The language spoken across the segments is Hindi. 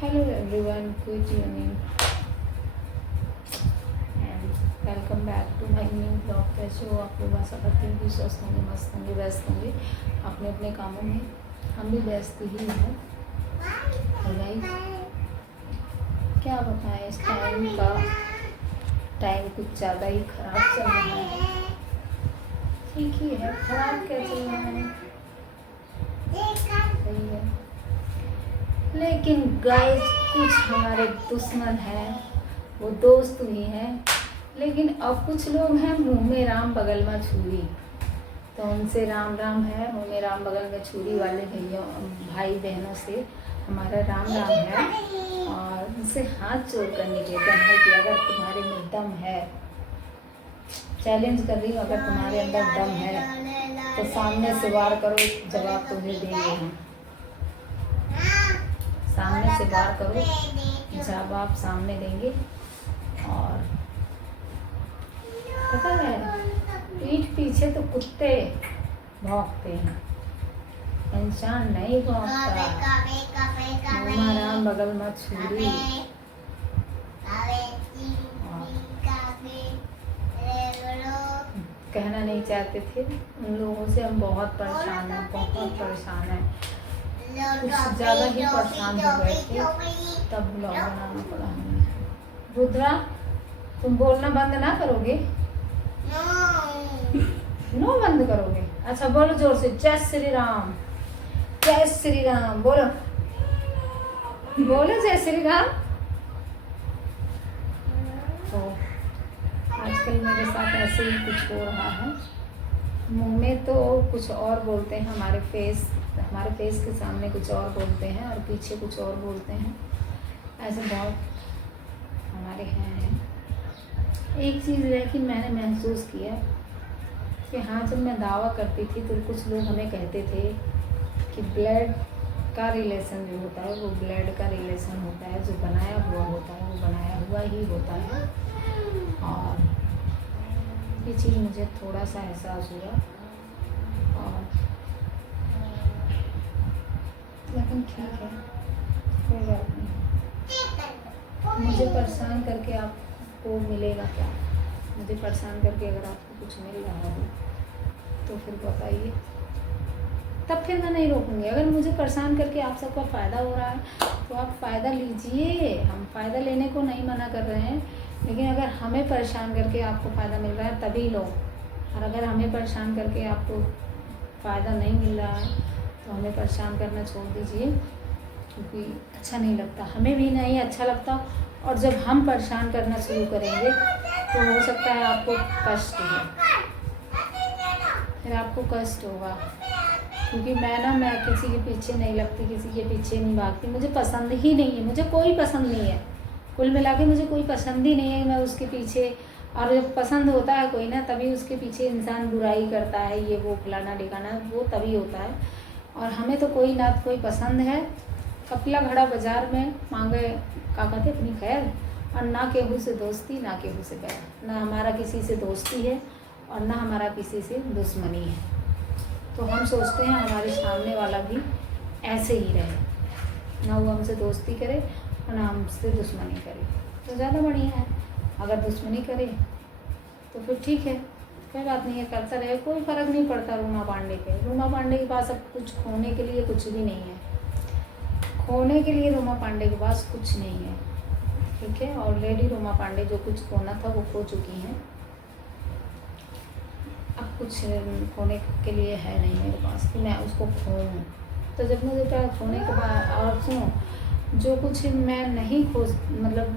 Hello everyone, good evening and welcome back to my new vlog। कैसे हो आप लोग? आशा करती हूँ कि स्वस्थ होंगे, मस्त होंगे, व्यस्त होंगे अपने अपने कामों में। हम भी व्यस्त ही हैं। तो गाइस क्या बताएं, इस टाइम कुछ ज़्यादा ही ख़राब चल रहा है। ठीक ही है, ख़राब क्या चल रहा है, सही है। लेकिन गाइस कुछ हमारे दुश्मन हैं, वो दोस्त भी हैं, लेकिन अब कुछ लोग हैं मुंह में राम बगल में छुरी। तो उनसे राम राम है, मुंह में राम बगल में छुरी वाले भैया भाई बहनों से हमारा राम राम है। और उनसे हाथ जोड़ कर निवेदन है कि अगर तुम्हारे में दम है, चैलेंज कर रही हूँ, अगर तुम्हारे अंदर दम है तो सामने से वार करो, जवाब तुम्हें देंगे हम। सामने से वार करो, जवाब सामने देंगे। और पता है, पीठ पीछे तो कुत्ते भौंकते हैं, इंसान नहीं भौंकता। राम बगल में छुरी। कहना नहीं चाहते थे, उन लोगों से हम बहुत परेशान हैं, बहुत परेशान हैं। कुछ ज़्यादा ही परेशान हो गए थे, तब ब्लॉग बनाना पड़ा हमें। रुद्रा, तुम बोलना बंद ना करोगे? नो बंद करोगे? अच्छा बोलो जोर से, जय श्री राम, जय श्री राम। बोलो बोलो जय श्री राम। तो आजकल मेरे साथ ऐसे ही कुछ हो रहा है। मुंह में तो कुछ और बोलते हैं, हमारे फेस के सामने कुछ और बोलते हैं और पीछे कुछ और बोलते हैं। ऐसे बहुत हमारे हैं। एक चीज़ लेकिन मैंने महसूस किया कि हाँ, जब मैं दावा करती थी तो कुछ लोग हमें कहते थे कि ब्लड का रिलेशन जो होता है वो ब्लड का रिलेशन होता है, जो बनाया हुआ होता है वो बनाया हुआ ही होता है। और ये चीज़ मुझे थोड़ा सा एहसास हुआ। और लेकिन ठीक है, कोई बात नहीं। मुझे परेशान करके आपको मिलेगा क्या? मुझे परेशान करके अगर आपको कुछ मिल रहा हो तो फिर बताइए, तब फिर मैं नहीं रोकूंगी। अगर मुझे परेशान करके आप सबका फ़ायदा हो रहा है तो आप फ़ायदा लीजिए, हम फ़ायदा लेने को नहीं मना कर रहे हैं। लेकिन अगर हमें परेशान करके आपको फ़ायदा मिल रहा है तभी लो, और अगर हमें परेशान करके आपको फ़ायदा नहीं मिल रहा है तो हमें परेशान करना छोड़ दीजिए, क्योंकि अच्छा नहीं लगता, हमें भी नहीं अच्छा लगता। और जब हम परेशान करना शुरू करेंगे तो हो सकता है आपको कष्ट हो, फिर आपको कष्ट होगा। क्योंकि मैं किसी के पीछे नहीं लगती, किसी के पीछे नहीं भागती, मुझे पसंद ही नहीं है, मुझे कोई पसंद नहीं है। कुल मिला के मुझे कोई पसंद ही नहीं है मैं उसके पीछे। और जब पसंद होता है कोई ना, तभी उसके पीछे इंसान बुराई करता है, ये वो फलाना ढिकाना, वो तभी होता है। और हमें तो कोई ना कोई पसंद है। कपिला घड़ा बाजार में मांगे का कहते अपनी खैर, और ना केहू से दोस्ती ना केहू से बैर। ना हमारा किसी से दोस्ती है और ना हमारा किसी से दुश्मनी है। तो हम सोचते हैं हमारे सामने वाला भी ऐसे ही रहे, ना वो हमसे दोस्ती करे और ना हमसे दुश्मनी करे, तो ज़्यादा बढ़िया है। अगर दुश्मनी करे तो फिर ठीक है, कोई बात नहीं है, करता रहे, कोई फ़र्क नहीं पड़ता। रूमा पांडे के पास अब कुछ खोने के लिए कुछ भी नहीं है। खोने के लिए रूमा पांडे के पास कुछ नहीं है, ठीक है। ऑलरेडी रूमा पांडे जो कुछ खोना था वो खो चुकी हैं। अब कुछ खोने के लिए है नहीं मेरे पास कि मैं उसको खोऊं। तो जब मुझे खोने के बाद, और सुनो, जो कुछ मैं नहीं खो, मतलब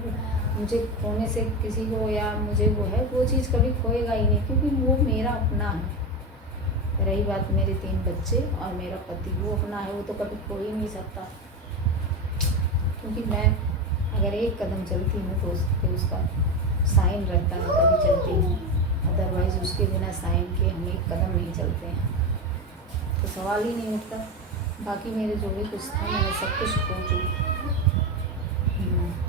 मुझे खोने से किसी को या मुझे वो है, वो चीज़ कभी खोएगा ही नहीं, क्योंकि वो मेरा अपना है। रही बात मेरे 3 बच्चे और मेरा पति, वो अपना है, वो तो कभी खो ही नहीं सकता। क्योंकि मैं अगर एक कदम चलती हूँ तो उस पर उसका साइन रहता है, तभी चलती हूँ। अदरवाइज़ उसके बिना साइन के हम एक कदम नहीं चलते हैं, तो सवाल ही नहीं उठता। बाकी मेरे जो भी कुछ था मैंने सब कुछ खो चुकी,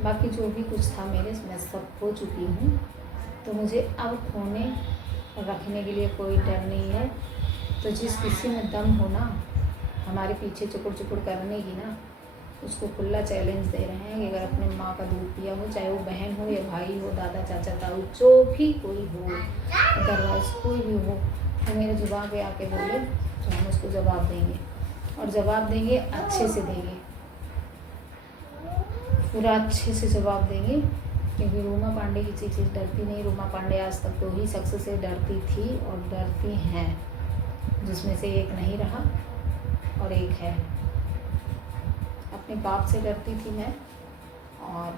बाकी जो भी कुछ था मेरे, मैं सब खो चुकी हूँ। तो मुझे अब खोने और रखने के लिए कोई डर नहीं है। तो जिस किसी में दम हो ना, हमारे पीछे चुकुर चुकुर करने की ना, उसको खुला चैलेंज दे रहे हैं कि अगर अपने माँ का दूध पिया हो, चाहे वो बहन हो या भाई हो, दादा चाचा ताऊ जो भी कोई हो, अदरवाइज कोई भी हो, तो मेरे जुबान पे आके बोले तो हम उसको जवाब देंगे, और जवाब देंगे अच्छे से देंगे, पूरा अच्छे से जवाब देंगे। क्योंकि रूमा पांडे किसी चीज़ डरती नहीं। रूमा पांडे आज तक 2 ही शख्स से डरती थी और डरती हैं, जिसमें से एक नहीं रहा और एक है। अपने बाप से डरती थी मैं, और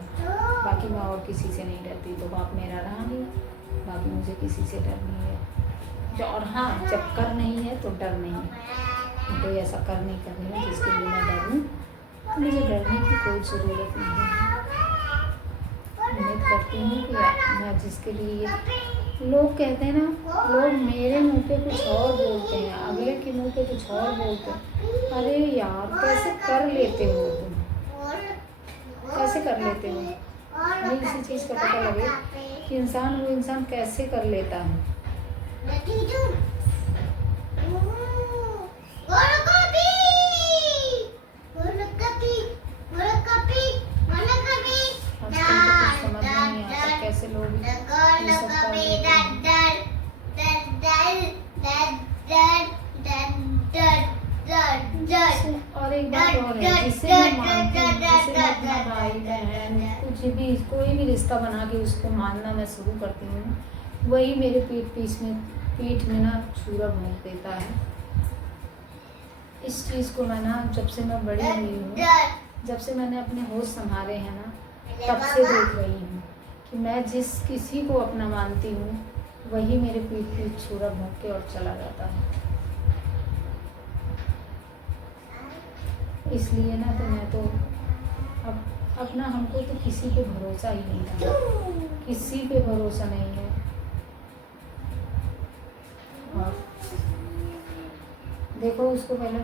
बाकी मैं और किसी से नहीं डरती। तो बाप मेरा रहा नहीं, बाकी मुझे किसी से डर नहीं है। और हाँ, जब कर नहीं है तो डर नहीं है। कोई ऐसा कर नहीं कर रही है जिसके लिए मैं डरूँ, तो मुझे डरने की कोई ज़रूरत नहीं है। उम्मीद करती हूँ कि मैं जिसके लिए, लोग कहते हैं ना, लोग मेरे मुंह पे कुछ और बोलते हैं, अगले के मुंह पे कुछ और बोलते हैं। अरे यार, कैसे कर लेते हो तुम, कैसे कर लेते हो? मुझे इसी चीज़ का पता लगे कि इंसान वो इंसान कैसे कर लेता है। कैसे लोग और एक बात और है, जिसे मैं मानती हूँ, जिसे मैं अपना भाई बहन कुछ भी, कोई भी रिश्ता बना के उसको मानना मैं शुरू करती हूँ, वही मेरे पीठ में ना छुरा भोंक देता है। इस चीज़ को मैं ना, जब से मैं बड़ी हुई हूँ, जब से मैंने अपने होश संभाले हैं ना, तब से देख रही हूँ कि मैं जिस किसी को अपना मानती हूँ, वही मेरे पीठ छुरा भोंक के और चला जाता है। इसलिए ना, तो मैं तो अब अपना, हमको तो किसी पे भरोसा ही नहीं था, किसी पे भरोसा नहीं है। और देखो उसको पहले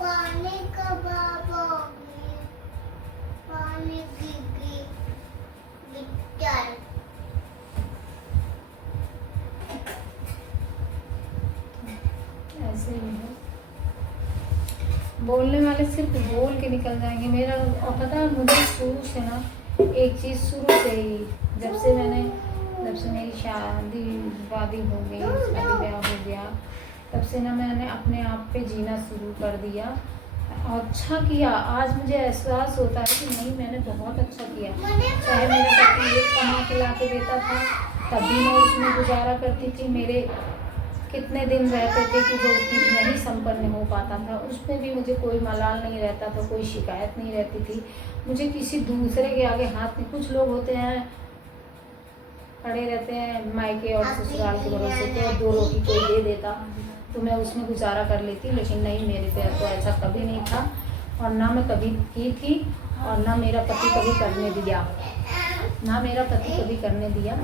पानी का बाबा, पानी की गिटार। ऐसे ही है, बोलने वाले सिर्फ बोल के निकल जाएंगे। मेरा, और पता है मुझे शुरू से ना एक चीज़, शुरू से ही, जब से मेरी शादी वादी हो गई, शादी ब्याह हो गया, तब से ना मैंने अपने आप पे जीना शुरू कर दिया। और अच्छा किया, आज मुझे एहसास होता है कि नहीं, मैंने बहुत अच्छा किया। चाहे मेरा पति एक कमा के ला के देता था, तब भी मैं उसमें गुजारा करती थी। मेरे कितने दिन रहते थे कि जो नहीं संपन्न हो पाता था, उसमें भी मुझे कोई मलाल नहीं रहता था, कोई शिकायत नहीं रहती थी। मुझे किसी दूसरे के आगे हाथ नहीं। कुछ लोग होते हैं, पड़े रहते हैं मायके और ससुराल के भरोसे पे, और 2 रोटी कोई दे देता तो मैं उसमें गुजारा कर लेती। लेकिन नहीं, मेरे पे तो ऐसा कभी नहीं था, और ना मैं कभी की थी, और ना मेरा पति कभी करने दिया, ना मेरा पति कभी करने दिया।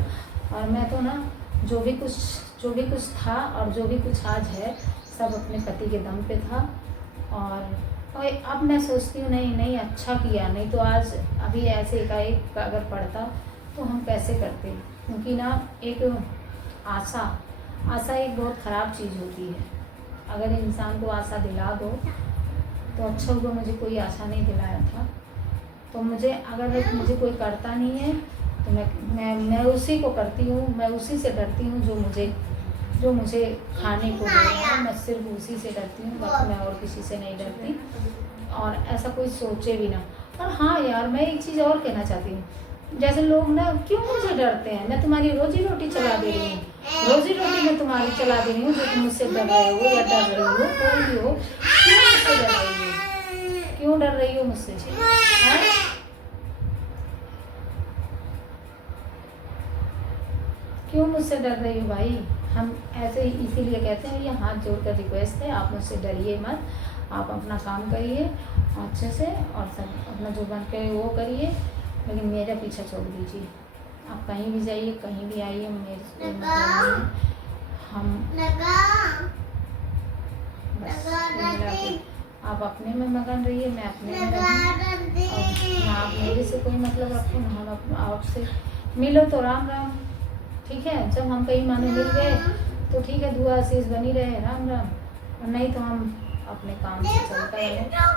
और मैं तो ना, जो भी कुछ था और जो भी कुछ आज है, सब अपने पति के दम पे था। और अब मैं सोचती हूँ, नहीं अच्छा किया, नहीं तो आज अभी ऐसे एकाएक अगर पड़ता तो हम कैसे करते। क्योंकि ना, एक आशा एक बहुत ख़राब चीज़ होती है। अगर इंसान को आशा दिला दो तो अच्छा होगा। मुझे कोई आशा नहीं दिलाया था, तो अगर मुझे कोई करता नहीं है तो मैं उसी को करती हूँ। मैं उसी से डरती हूँ जो मुझे खाने को दे रहा है। मैं सिर्फ उसी से डरती हूँ, बाकी मैं और किसी से नहीं डरती, और ऐसा कोई सोचे भी ना। और हाँ यार, मैं एक चीज़ और कहना चाहती हूँ, जैसे लोग ना, क्यों मुझे डरते हैं? मैं तुम्हारी रोजी रोटी चला दे रही हूँ, रोजी रोटी मैं तुम्हारी चला दे रही हूँ, जो तुम मुझसे डर रहे हो या डर रही हो, कोई भी हो, क्यों मुझसे डर रही हो? क्यों डर रही हो मुझसे? क्यों मुझसे डर रही हो भाई? हम ऐसे ही इसीलिए कहते हैं, ये हाथ जोड़कर रिक्वेस्ट है, आप मुझसे डरिए मत। आप अपना काम करिए अच्छे से, और सब अपना जो बन के वो करिए, लेकिन मेरा पीछा छोड़ दीजिए। आप कहीं भी जाइए, कहीं भी आइए, मेरे से मतलब नहीं। हम बस आप अपने में मगन रहिए, मैं अपने में रहूँ, और ना आप मेरे से कोई मतलब रखो, ना हम आपसे मिलो तो राम राम, ठीक है। जब हम कहीं माने मिल गए तो ठीक है, दुआ आशीष बनी रहे, राम राम। और नहीं तो हम अपने काम से चलता रहे।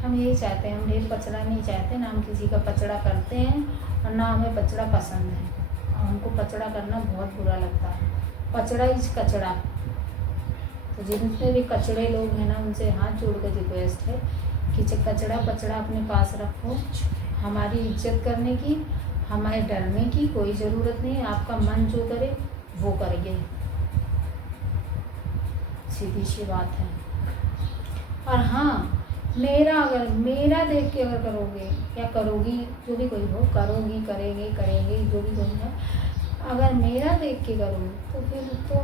हम यही चाहते हैं, हम ढेर पचड़ा नहीं चाहते, ना हम किसी का पचड़ा करते हैं और ना हमें पचड़ा पसंद है। और हमको पचड़ा करना बहुत बुरा लगता है। पचड़ा इज कचड़ा। तो जितने भी कचड़े लोग हैं ना, उनसे हाथ जोड़ कर रिक्वेस्ट है कि कचड़ा पचड़ा अपने पास रखो। हमारी इज्जत करने की, हमारे डरने की कोई ज़रूरत नहीं है। आपका मन जो करे वो करिए, सीधी सी बात है। और हाँ, मेरा देख के अगर करोगे या करोगी, जो भी कोई हो, करोगी, करेंगे, जो भी कोई है, अगर मेरा देख के करोगे तो फिर तो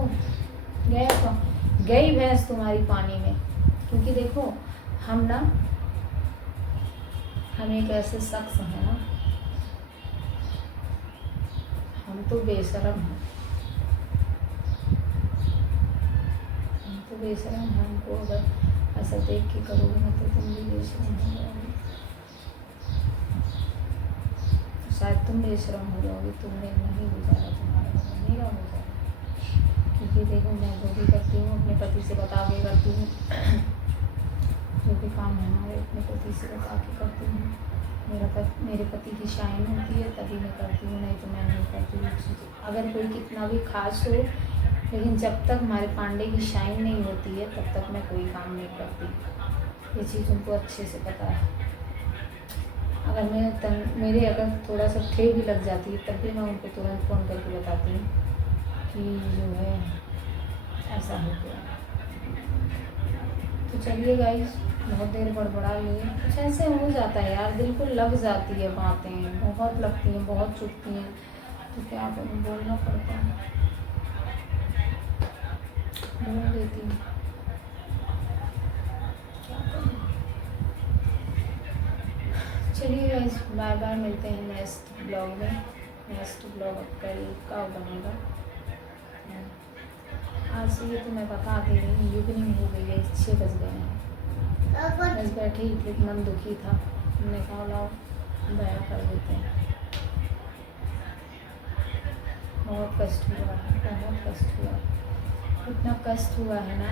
गई भैंस तुम्हारी पानी में। क्योंकि देखो हम एक ऐसे शख्स हैं ना, हम तो बेशरम हैं, हमको अगर ऐसा देख के करोगे ना तो तुम भी बेशरम हो जाओगे। शायद तुम बेशरम हो जाओगे, तुमने नहीं गुजारा, तुम्हारा मेरा हो जाएगा। क्योंकि देखो मैं जो भी करती हूँ अपने पति से बता के करती हूँ, जो भी काम है हमारे अपने पति से बता के करती हूँ। मेरे पति की शाइन होती है तभी मैं करती हूँ, नहीं तो मैं नहीं करती हूँ। अगर कोई कितना भी खास हो, लेकिन जब तक हमारे पांडे की शाइन नहीं होती है तब तक मैं कोई काम नहीं करती। ये चीज़ उनको अच्छे से पता है। अगर मेरे अगर थोड़ा सा ठेह भी लग जाती है तब भी मैं उनको तुरंत फ़ोन करके बताती हूँ कि जो है ऐसा हो गया। तो चलिए गाइस, बहुत देर बड़बड़ा लिए, कुछ ऐसे हो जाता है यार, दिल को लग जाती है बातें, बहुत लगती हैं, बहुत चुभती हैं, तो क्या करूँ, बोलना पड़ता है, बोल देती हूँ, क्या करूँ। चलिए गाइस, बाय बाय, मिलते हैं नेक्स्ट ब्लॉग में। नेक्स्ट ब्लॉग कल का बनेगा। आज से ये तो मैं बता दे रही हूँ, इवनिंग हो गई है, 6 बज गए हैं। बस बैठे ही थे, मन दुखी था, हमने कहा लाओ बयां कर देते हैं। बहुत कष्ट हुआ है, बहुत कष्ट हुआ है, इतना कष्ट हुआ है ना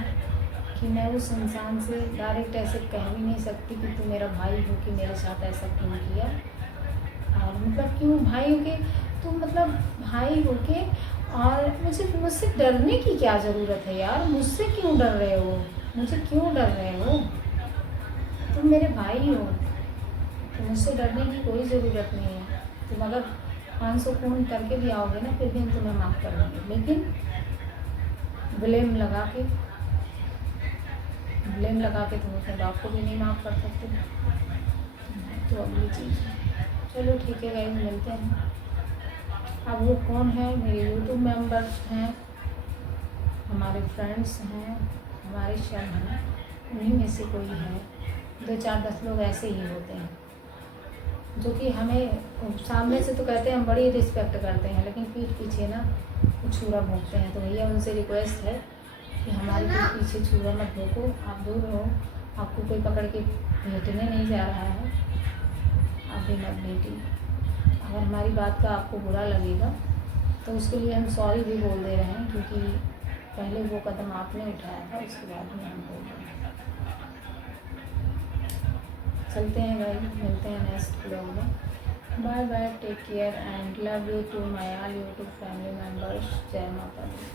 कि मैं उस इंसान से डायरेक्ट ऐसे कह भी नहीं सकती कि तू मेरा भाई हो कि मेरे साथ ऐसा क्यों किया। और मतलब क्यों भाई हो के, तू मतलब भाई हो के, और मुझसे डरने की क्या ज़रूरत है यार, मुझसे क्यों डर रहे हो, मुझे क्यों डर रहे हो, तुम मेरे भाई हो, तो मुझसे डरने की कोई ज़रूरत नहीं है। तुम अगर 500 फ़ोन करके भी आओगे ना फिर भी हम तुम्हें माफ़ कर देंगे, लेकिन ब्लेम लगा के तुम अपने बाप को भी नहीं माफ़ कर सकते। तो अगली चीज़ है, चलो ठीक है गाइस, मिलते हैं। अब वो कौन है, मेरे यूट्यूब मेंबर्स हैं, हमारे फ्रेंड्स हैं, हमारे शहर हैं, उन्हीं में से कोई है। 2 4 10 लोग ऐसे ही होते हैं जो कि हमें सामने से तो कहते हैं हम बड़ी रिस्पेक्ट करते हैं, लेकिन पीठ पीछे ना छुरा भोंकते हैं। तो भैया उनसे रिक्वेस्ट है कि हमारी पीठ पीछे छुरा मत भोंको, आप दूर रहो, आपको कोई पकड़ के भेटने नहीं जा रहा है, आप भी मत भेटिए। अगर हमारी बात का आपको बुरा लगेगा तो उसके लिए हम सॉरी भी बोल दे रहे हैं, क्योंकि पहले वो कदम आपने उठाया था, उसके बाद में हम बोल रहे हैं। चलते हैं भाई, मिलते हैं नेक्स्ट ब्लॉग में। Bye bye, take care and love you to my all YouTube family members. जय माता दी।